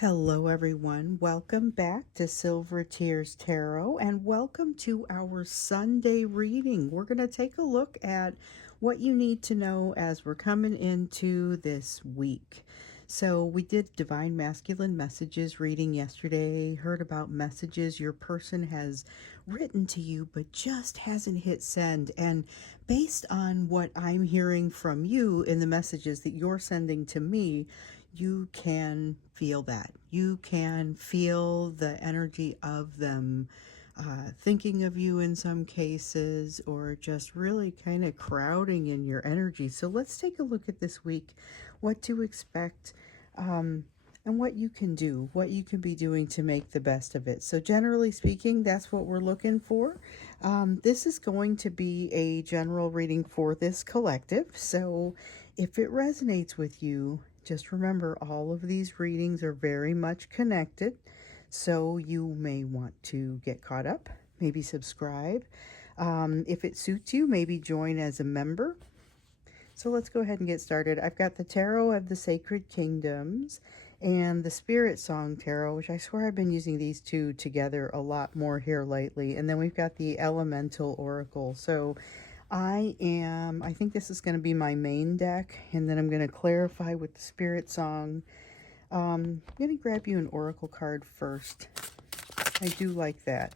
Hello, everyone. Welcome back to Silver Tears Tarot and welcome to our Sunday reading. We're going to take a look at what you need to know as we're coming into this week. So, we did Divine Masculine Messages reading yesterday, heard about messages your person has written to you but just hasn't hit send. And based on what I'm hearing from you in the messages that you're sending to me, you can feel that. You can feel the energy of them thinking of you in some cases, or just really kind of crowding in your energy. So let's take a look at this week, what to expect, and what you can do, what you can be doing to make the best of it. So generally speaking, that's what we're looking for. This is going to be a general reading for this collective. So if it resonates with you, just remember all of these readings are very much connected. So you may want to get caught up, maybe subscribe. If it suits you, maybe join as a member. So let's go ahead and get started. I've got the Tarot of the Sacred Kingdoms and the Spirit Song Tarot, which I swear I've been using these two together a lot more here lately. And then we've got the Elemental Oracle. So I think this is going to be my main deck, and then I'm going to clarify with the Spirit Song. I'm going to grab you an Oracle card first. I do like that.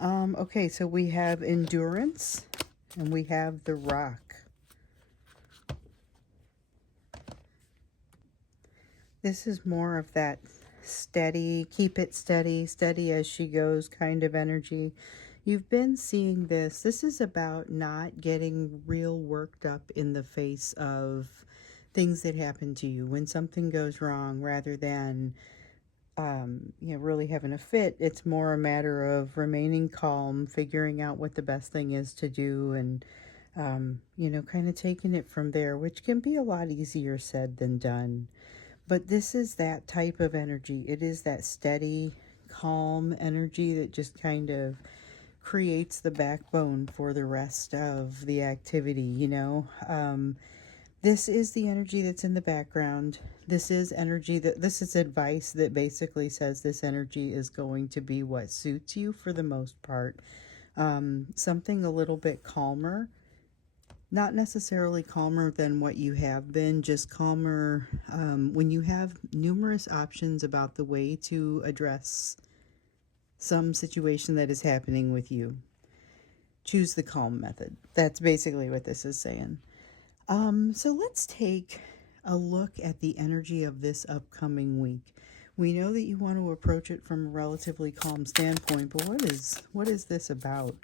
Okay, so we have Endurance, and we have the Rock. This is more of that steady, keep it steady, steady as she goes kind of energy. You've been seeing this. This is about not getting real worked up in the face of things that happen to you when something goes wrong, rather than really having a fit. It's more a matter of remaining calm, figuring out what the best thing is to do, and kind of taking it from there, which can be a lot easier said than done. But this is that type of energy. It is that steady, calm energy that just kind of creates the backbone for the rest of the activity, This is the energy that's in the background. This is advice that basically says this energy is going to be what suits you for the most part. Something a little bit calmer. Not necessarily calmer than what you have been, just calmer when you have numerous options about the way to address some situation that is happening with you. Choose the calm method. That's basically what this is saying. So let's take a look at the energy of this upcoming week. We know that you want to approach it from a relatively calm standpoint, but what is this about?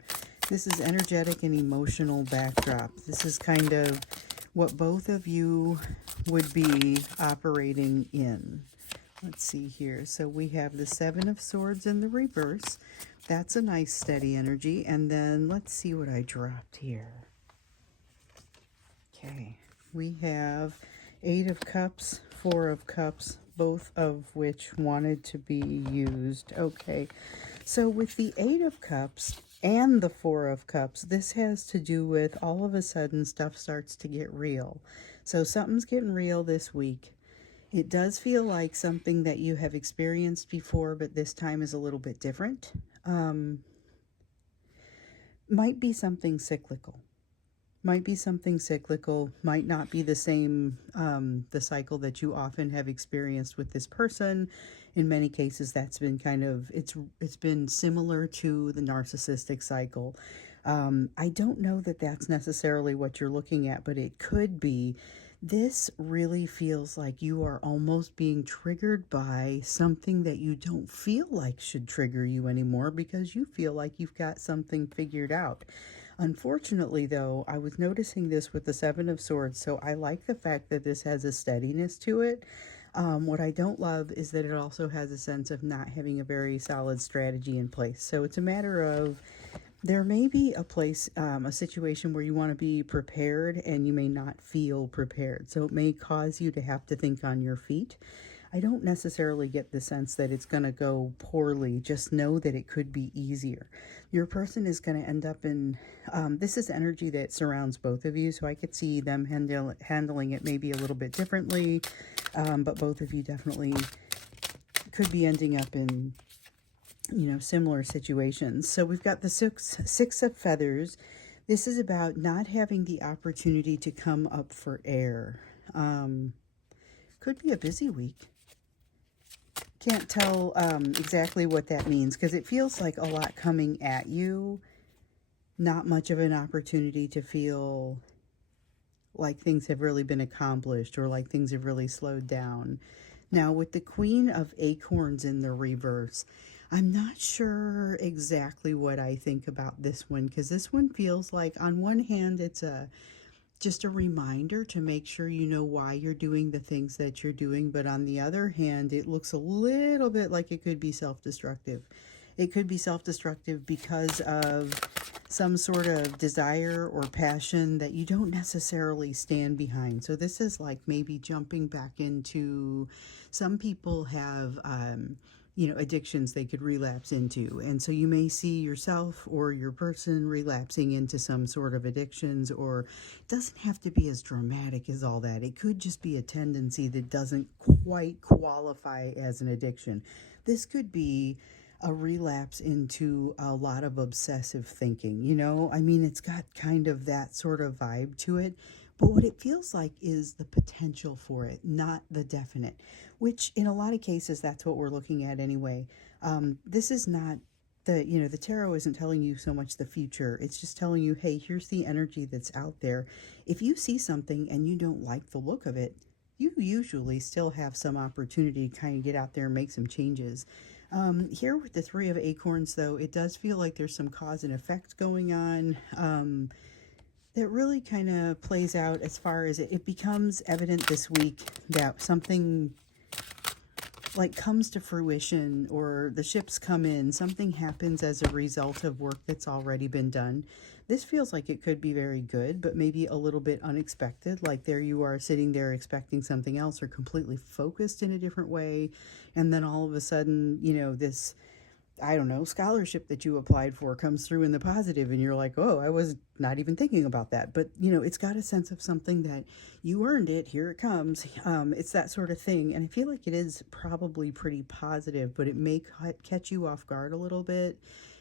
This is energetic and emotional backdrop. This is kind of what both of you would be operating in. Let's see here. So we have the Seven of Swords in the reverse. That's a nice steady energy. And then let's see what I dropped here. Okay. We have Eight of Cups, Four of Cups, both of which wanted to be used. Okay. So with the Eight of Cups and the Four of Cups, this has to do with all of a sudden stuff starts to get real. So something's getting real this week. It does feel like something that you have experienced before, but this time is a little bit different. Might be something cyclical. Might not be the same, the cycle that you often have experienced with this person. In many cases, that's been it's been similar to the narcissistic cycle. I don't know that that's necessarily what you're looking at, but it could be. This really feels like you are almost being triggered by something that you don't feel like should trigger you anymore, because you feel like you've got something figured out. Unfortunately, though, I was noticing this with the Seven of Swords, so I like the fact that this has a steadiness to it. What I don't love is that it also has a sense of not having a very solid strategy in place. So it's a matter of, there may be a situation where you want to be prepared and you may not feel prepared. So it may cause you to have to think on your feet. I don't necessarily get the sense that it's going to go poorly. Just know that it could be easier. Your person is going to end up in, this is energy that surrounds both of you, so I could see them handling it maybe a little bit differently, but both of you definitely could be ending up in, similar situations. So we've got the six of feathers. This is about not having the opportunity to come up for air. Could be a busy week. Can't tell exactly what that means because it feels like a lot coming at you. Not much of an opportunity to feel like things have really been accomplished or like things have really slowed down. Now, with the Queen of Acorns in the reverse, I'm not sure exactly what I think about this one because this one feels like, on one hand, it's just a reminder to make sure you know why you're doing the things that you're doing, but on the other hand, it looks a little bit like it could be self-destructive. It could be self-destructive because of some sort of desire or passion that you don't necessarily stand behind. So this is like maybe jumping back into, some people have addictions they could relapse into. And so you may see yourself or your person relapsing into some sort of addictions, or it doesn't have to be as dramatic as all that. It could just be a tendency that doesn't quite qualify as an addiction. This could be a relapse into a lot of obsessive thinking. I mean, it's got kind of that sort of vibe to it. But what it feels like is the potential for it, not the definite, which in a lot of cases, that's what we're looking at anyway. This is not the tarot isn't telling you so much the future. It's just telling you, hey, here's the energy that's out there. If you see something and you don't like the look of it, you usually still have some opportunity to kind of get out there and make some changes. Here with the Three of Acorns, though, it does feel like there's some cause and effect going on. That really kind of plays out as far as it becomes evident this week that something like comes to fruition, or the ships come in, something happens as a result of work that's already been done. This feels like it could be very good, but maybe a little bit unexpected. Like there you are sitting there expecting something else or completely focused in a different way. And then all of a sudden, this, I don't know, scholarship that you applied for comes through in the positive, and you're like, oh, I was not even thinking about that. But, it's got a sense of something that you earned it. Here it comes. It's that sort of thing. And I feel like it is probably pretty positive, but it may catch you off guard a little bit.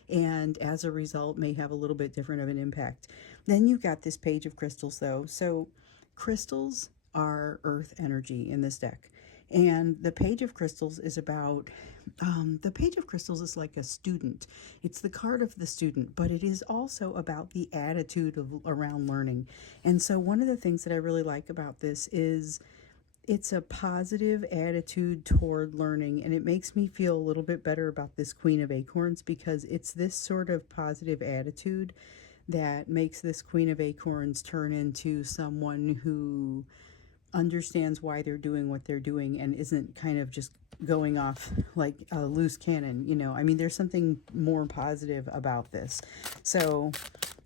And as a result, may have a little bit different of an impact. Then you've got this Page of Crystals, though. So crystals are earth energy in this deck. And the Page of Crystals is about, the Page of Crystals is like a student. It's the card of the student, but it is also about the attitude around learning. And so one of the things that I really like about this is it's a positive attitude toward learning, and it makes me feel a little bit better about this Queen of Acorns, because it's this sort of positive attitude that makes this Queen of Acorns turn into someone who understands why they're doing what they're doing and isn't kind of just going off like a loose cannon. I mean, there's something more positive about this. So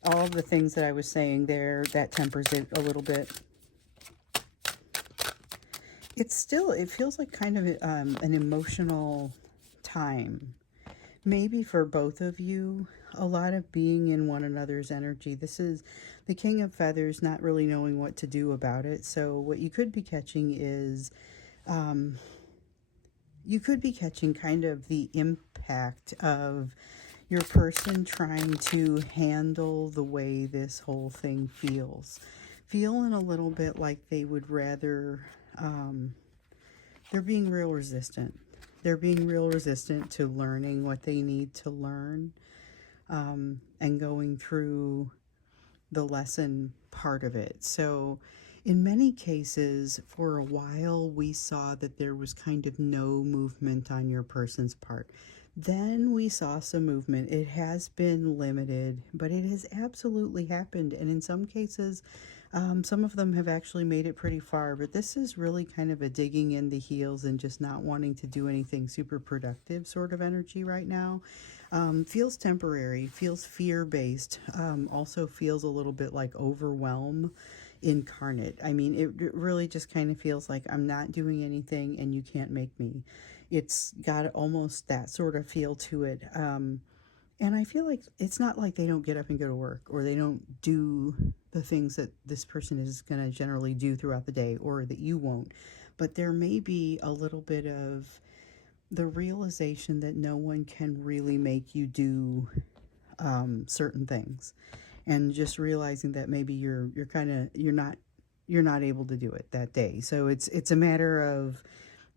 all of the things that I was saying there, that tempers it a little bit. It feels like kind of an emotional time. Maybe for both of you, a lot of being in one another's energy. This is the King of Feathers, not really knowing what to do about it. So what you could be catching is, you could be catching kind of the impact of your person trying to handle the way this whole thing feels. Feeling a little bit like they would rather, they're being real resistant. They're being real resistant to learning what they need to learn, and going through the lesson part of it. So in many cases, for a while, we saw that there was kind of no movement on your person's part. Then we saw some movement. It has been limited, but it has absolutely happened. And in some cases, some of them have actually made it pretty far. But this is really kind of a digging in the heels and just not wanting to do anything super productive sort of energy right now. Feels temporary, feels fear-based, also feels a little bit like overwhelm incarnate. I mean, it really just kind of feels like I'm not doing anything and you can't make me. It's got almost that sort of feel to it. And I feel like it's not like they don't get up and go to work, or they don't do the things that this person is going to generally do throughout the day, or that you won't. But there may be a little bit of the realization that no one can really make you do certain things, and just realizing that maybe you're not able to do it that day. So it's a matter of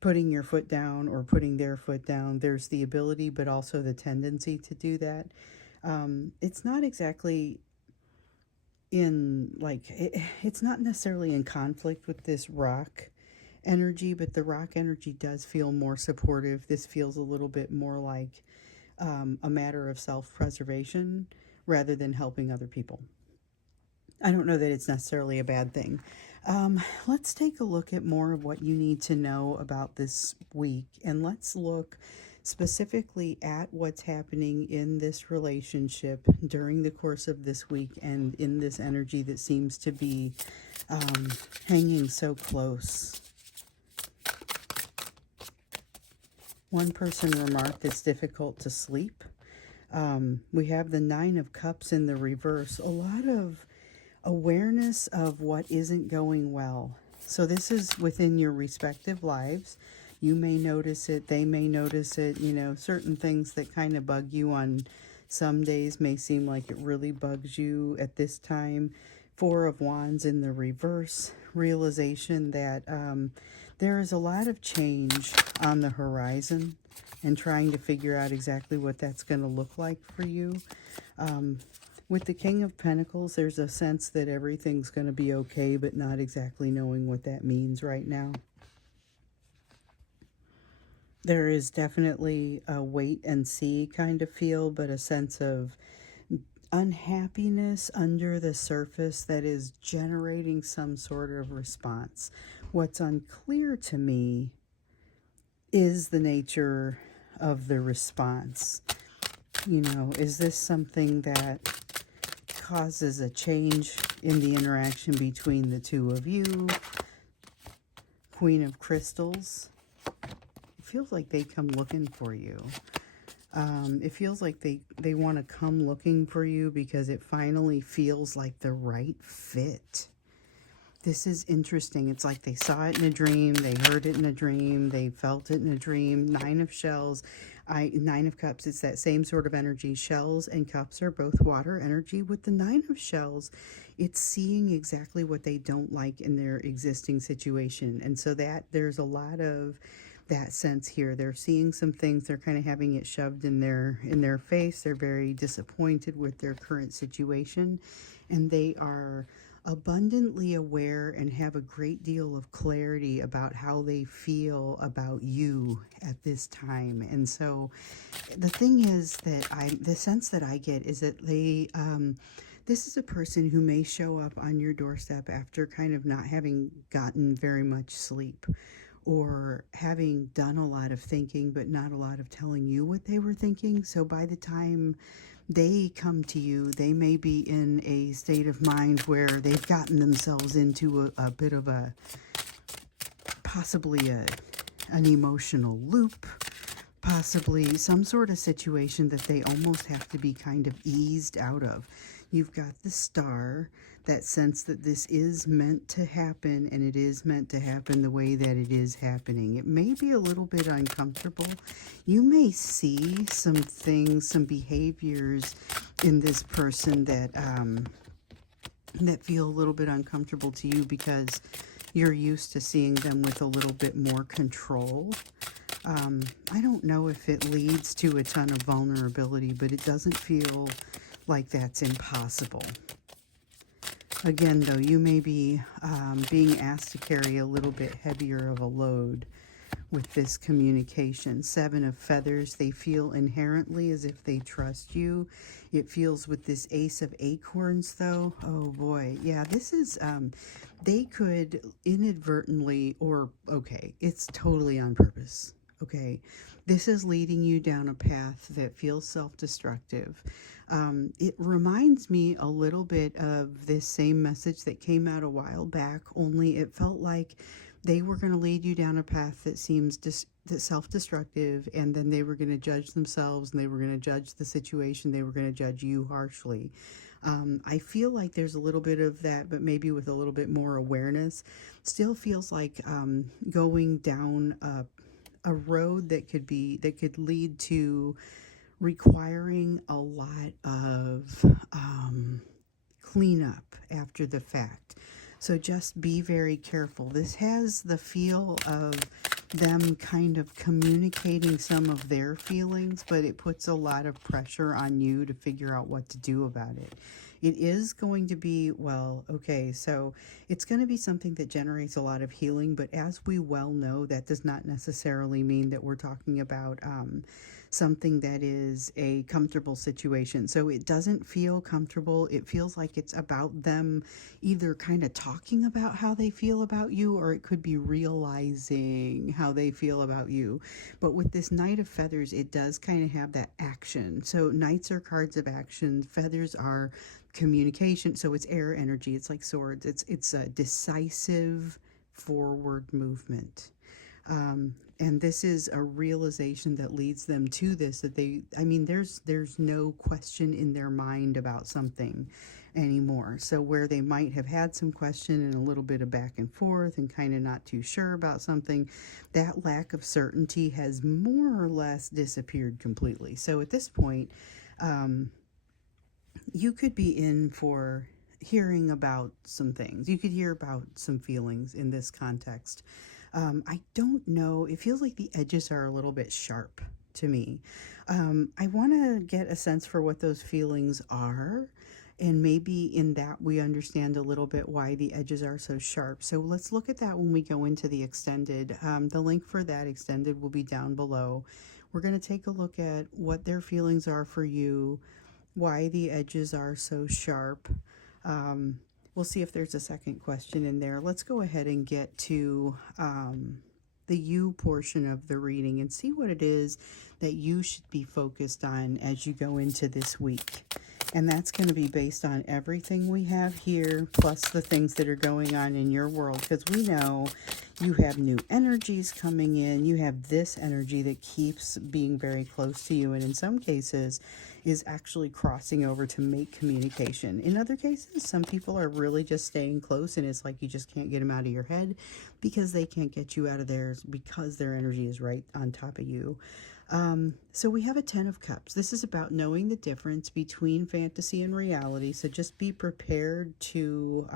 putting your foot down or putting their foot down. There's the ability, but also the tendency to do that. It's not exactly it's not necessarily in conflict with this rock energy, but the rock energy does feel more supportive. This feels a little bit more like a matter of self preservation rather than helping other people. I don't know that it's necessarily a bad thing. Let's take a look at more of what you need to know about this week, and let's look specifically at what's happening in this relationship during the course of this week and in this energy that seems to be hanging so close. One person remarked it's difficult to sleep. We have the Nine of Cups in the reverse. A lot of awareness of what isn't going well. So this is within your respective lives. You may notice it, they may notice it. You know, certain things that kind of bug you on some days may seem like it really bugs you at this time. Four of Wands in the reverse. Realization that there is a lot of change on the horizon, and trying to figure out exactly what that's going to look like for you. With the King of Pentacles, there's a sense that everything's going to be okay, but not exactly knowing what that means right now. There is definitely a wait and see kind of feel, but a sense of unhappiness under the surface that is generating some sort of response. What's unclear to me is the nature of the response. You know, is this something that causes a change in the interaction between the two of you? Queen of Crystals. It feels like they come looking for you. It feels like they want to come looking for you because it finally feels like the right fit. This is interesting. It's like they saw it in a dream, they heard it in a dream, they felt it in a dream. Nine of Shells, Nine of Cups, it's that same sort of energy. Shells and cups are both water energy. With the Nine of Shells, it's seeing exactly what they don't like in their existing situation. And so that there's a lot of that sense here. They're seeing some things, they're kind of having it shoved in their face. They're very disappointed with their current situation, and they are abundantly aware and have a great deal of clarity about how they feel about you at this time. And so the thing is that the sense that I get is that this is a person who may show up on your doorstep after kind of not having gotten very much sleep, or having done a lot of thinking but not a lot of telling you what they were thinking. So by the time they come to you, they may be in a state of mind where they've gotten themselves into a bit of a, possibly an emotional loop, possibly some sort of situation that they almost have to be kind of eased out of. You've got the Star, that sense that this is meant to happen, and it is meant to happen the way that it is happening. It may be a little bit uncomfortable. You may see some things, some behaviors in this person that that feel a little bit uncomfortable to you because you're used to seeing them with a little bit more control. I don't know if it leads to a ton of vulnerability, but it doesn't feel like that's impossible. Again, though, you may be being asked to carry a little bit heavier of a load with this communication. Seven of Feathers, they feel inherently as if they trust you. It feels with this Ace of Acorns, though, oh boy, yeah, this is, they could inadvertently, or, okay, it's totally on purpose, okay? This is leading you down a path that feels self-destructive. It reminds me a little bit of this same message that came out a while back, only it felt like they were going to lead you down a path that seems self-destructive, and then they were going to judge themselves, and they were going to judge the situation, they were going to judge you harshly. I feel like there's a little bit of that, but maybe with a little bit more awareness. Still feels like going down a road that could lead to requiring a lot of cleanup after the fact. So just be very careful. This has the feel of them kind of communicating some of their feelings, but it puts a lot of pressure on you to figure out what to do about it. It is going to be, well, okay, so it's going to be something that generates a lot of healing, but as we well know, that does not necessarily mean that we're talking about something that is a comfortable situation. So it doesn't feel comfortable. It feels like it's about them either kind of talking about how they feel about you, or it could be realizing how they feel about you. But with this Knight of Feathers, it does kind of have that action. So knights are cards of action. Feathers are communication. So it's air energy. It's like swords. It's a decisive forward movement. And this is a realization that leads them to this, that there's no question in their mind about something anymore. So where they might have had some question and a little bit of back and forth and kind of not too sure about something, that lack of certainty has more or less disappeared completely. So at this point, you could be in for hearing about some things. You could hear about some feelings in this context. I don't know. It feels like the edges are a little bit sharp to me. I want to get a sense for what those feelings are. And maybe in that we understand a little bit why the edges are so sharp. So let's look at that when we go into the extended. The link for that extended will be down below. We're going to take a look at what their feelings are for you, why the edges are so sharp. We'll see if there's a second question in there. Let's go ahead and get to the you portion of the reading and see what it is that you should be focused on as you go into this week. And that's going to be based on everything we have here, plus the things that are going on in your world, because we know you have new energies coming in. You have this energy that keeps being very close to you, and in some cases is actually crossing over to make communication. In other cases, some people are really just staying close, and it's like you just can't get them out of your head because they can't get you out of theirs because their energy is right on top of you. So we have a 10 of Cups. This is about knowing the difference between fantasy and reality. So just be prepared to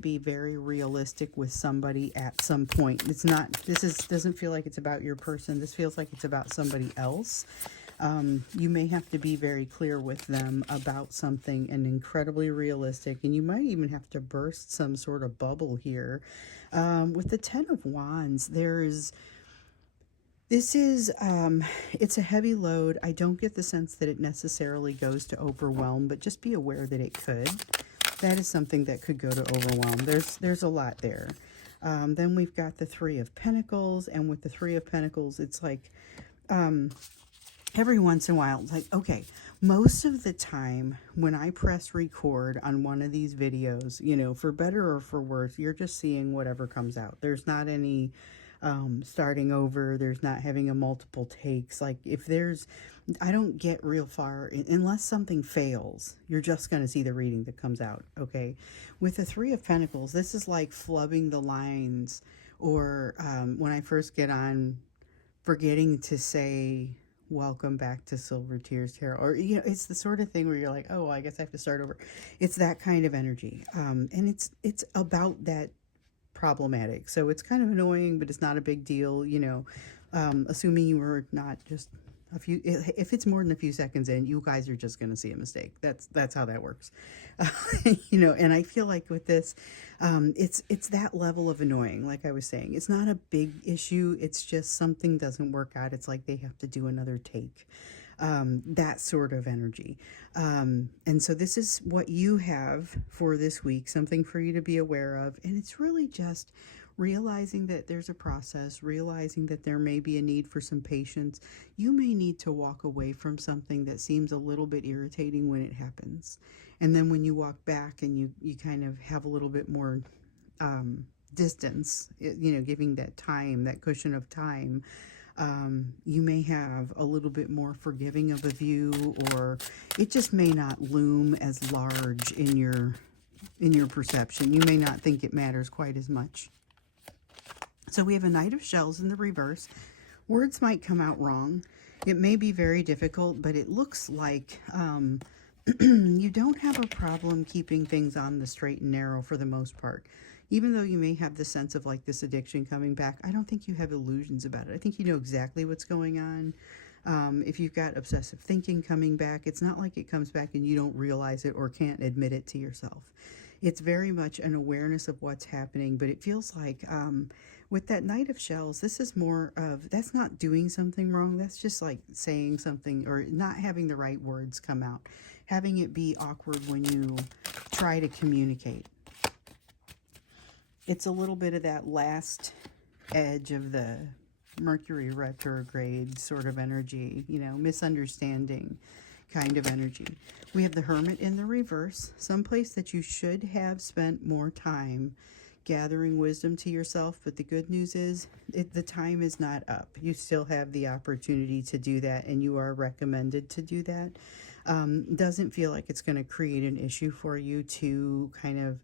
be very realistic with somebody at some point. Doesn't feel like it's about your person. This feels like it's about somebody else. You may have to be very clear with them about something and incredibly realistic, and you might even have to burst some sort of bubble here. With the 10 of Wands, it's a heavy load. I don't get the sense that it necessarily goes to overwhelm, but just be aware that it could. That is something that could go to overwhelm. There's a lot there. Then we've got the 3 of Pentacles, and with the 3 of Pentacles, it's like every once in a while, it's like, okay, most of the time when I press record on one of these videos, for better or for worse, you're just seeing whatever comes out. There's not any starting over. There's not having a multiple takes. Like I don't get real far unless something fails. You're just going to see the reading that comes out. Okay. With the 3 of Pentacles, this is like flubbing the lines, or when I first get on, forgetting to say welcome back to Silver Tears Tarot, or it's the sort of thing where you're like, oh, I guess I have to start over. It's that kind of energy. And it's about that problematic. So it's kind of annoying, but it's not a big deal, assuming you were not just if it's more than a few seconds in, you guys are just going to see a mistake. That's how that works. And I feel like with this, it's that level of annoying. Like I was saying, it's not a big issue. It's just something doesn't work out. It's like they have to do another take. That sort of energy. And so this is what you have for this week, something for you to be aware of. And it's really just realizing that there's a process, realizing that there may be a need for some patience. You may need to walk away from something that seems a little bit irritating when it happens. And then when you walk back and you kind of have a little bit more distance, giving that time, that cushion of time, you may have a little bit more forgiving of a view, or it just may not loom as large in your perception. You may not think it matters quite as much. So we have a Knight of Shells in the reverse. Words might come out wrong. It may be very difficult, but it looks like you don't have a problem keeping things on the straight and narrow for the most part. Even though you may have the sense of like this addiction coming back, I don't think you have illusions about it. I think you know exactly what's going on. If you've got obsessive thinking coming back, it's not like it comes back and you don't realize it or can't admit it to yourself. It's very much an awareness of what's happening, but it feels like with that Knight of Shells, this is more of, that's not doing something wrong. That's just like saying something or not having the right words come out. Having it be awkward when you try to communicate. It's a little bit of that last edge of the Mercury retrograde sort of energy, you know, misunderstanding kind of energy. We have the Hermit in the reverse, someplace that you should have spent more time gathering wisdom to yourself, but the good news is the time is not up. You still have the opportunity to do that, and you are recommended to do that. Doesn't feel like it's going to create an issue for you to kind of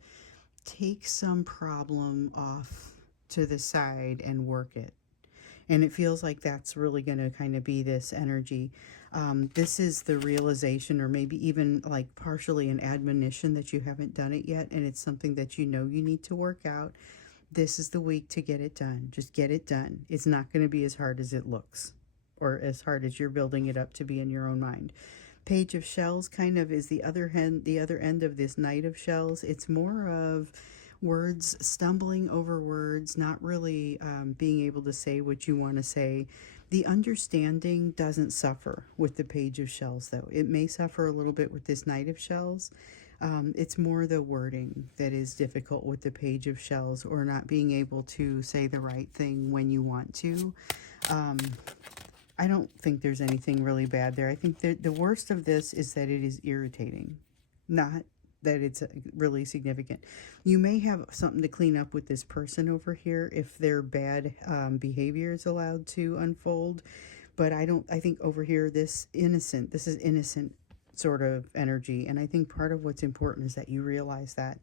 take some problem off to the side and work it. And it feels like that's really going to kind of be this energy. This is the realization, or maybe even like partially an admonition that you haven't done it yet, and it's something that you know you need to work out. This is the week to get it done. Just get it done. It's not going to be as hard as it looks, or as hard as you're building it up to be in your own mind. Page of Shells kind of is the other end of this Knight of Shells. It's more of words, stumbling over words, not really being able to say what you want to say. The understanding doesn't suffer with the Page of Shells, though. It may suffer a little bit with this Knight of Shells. It's more the wording that is difficult with the Page of Shells, or not being able to say the right thing when you want to. I don't think there's anything really bad there. I think that the worst of this is that it is irritating, not that it's really significant. You may have something to clean up with this person over here if their bad behavior is allowed to unfold. But I think over here, this is innocent sort of energy. And I think part of what's important is that you realize that.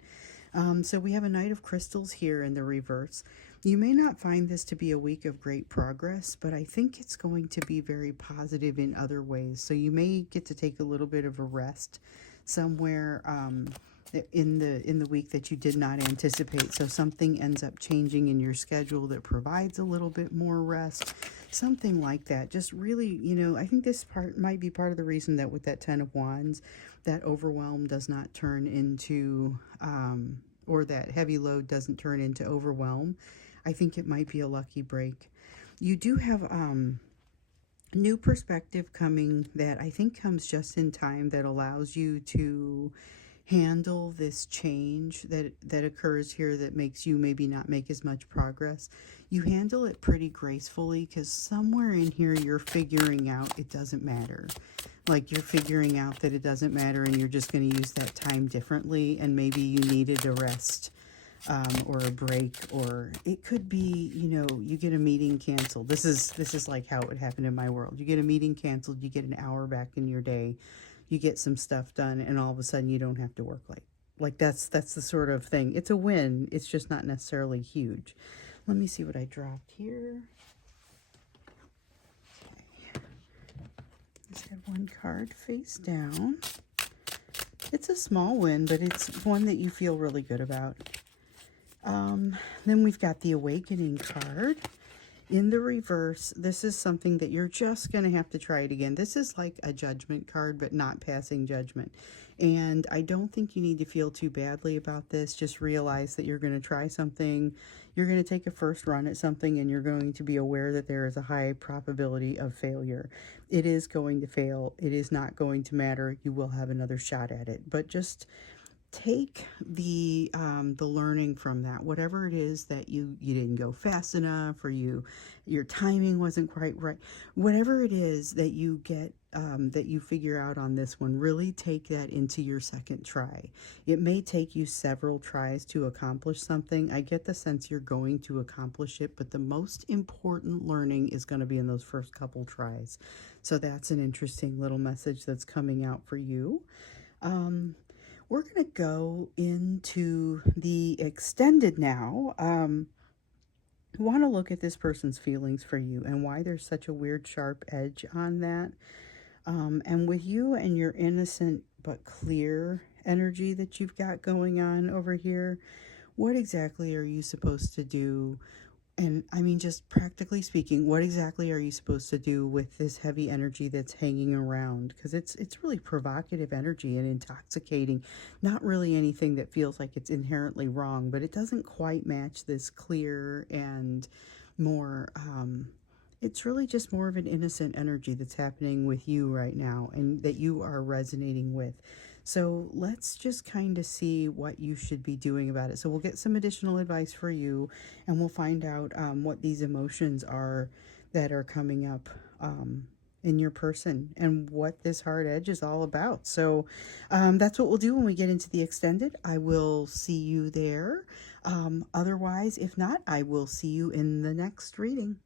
So we have a Knight of Crystals here in the reverse. You may not find this to be a week of great progress, but I think it's going to be very positive in other ways. So you may get to take a little bit of a rest somewhere in the week that you did not anticipate. So something ends up changing in your schedule that provides a little bit more rest, something like that. Just really, you know, I think this part might be part of the reason that with that Ten of Wands, that overwhelm does not turn into, or that heavy load doesn't turn into overwhelm. I think it might be a lucky break. You do have new perspective coming that I think comes just in time, that allows you to handle this change that occurs here, that makes you maybe not make as much progress. You handle it pretty gracefully, because somewhere in here you're figuring out it doesn't matter. Like you're figuring out that it doesn't matter, and you're just going to use that time differently, and maybe you needed a rest. Or a break, or it could be, you know, you get a meeting canceled. This is like how it would happen in my world. You get a meeting canceled, you get an hour back in your day, you get some stuff done, and all of a sudden you don't have to work late. Like that's the sort of thing. It's a win. It's just not necessarily huge. Let me see what I dropped here. Okay. Let's have one card face down. It's a small win, but it's one that you feel really good about. Then we've got the Awakening card in the reverse. This is something that you're just going to have to try it again. This is like a judgment card, but not passing judgment. And I don't think you need to feel too badly about this. Just realize that you're going to try something. You're going to take a first run at something, and you're going to be aware that there is a high probability of failure. It is going to fail. It is not going to matter. You will have another shot at it. But just take the learning from that. Whatever it is that you didn't go fast enough, or your timing wasn't quite right, whatever it is that you get that you figure out on this one, really take that into your second try. It may take you several tries to accomplish something. I get the sense you're going to accomplish it, but the most important learning is going to be in those first couple tries. So that's an interesting little message that's coming out for you. We're going to go into the extended now. want to look at this person's feelings for you and why there's such a weird sharp edge on that. And with you and your innocent but clear energy that you've got going on over here, what exactly are you supposed to do? And I mean, just practically speaking, what exactly are you supposed to do with this heavy energy that's hanging around? Because it's really provocative energy and intoxicating. Not really anything that feels like it's inherently wrong, but it doesn't quite match this clear and more. It's really just more of an innocent energy that's happening with you right now and that you are resonating with. So let's just kind of see what you should be doing about it. So we'll get some additional advice for you, and we'll find out what these emotions are that are coming up in your person and what this hard edge is all about. So that's what we'll do when we get into the extended. I will see you there. Otherwise, if not, I will see you in the next reading.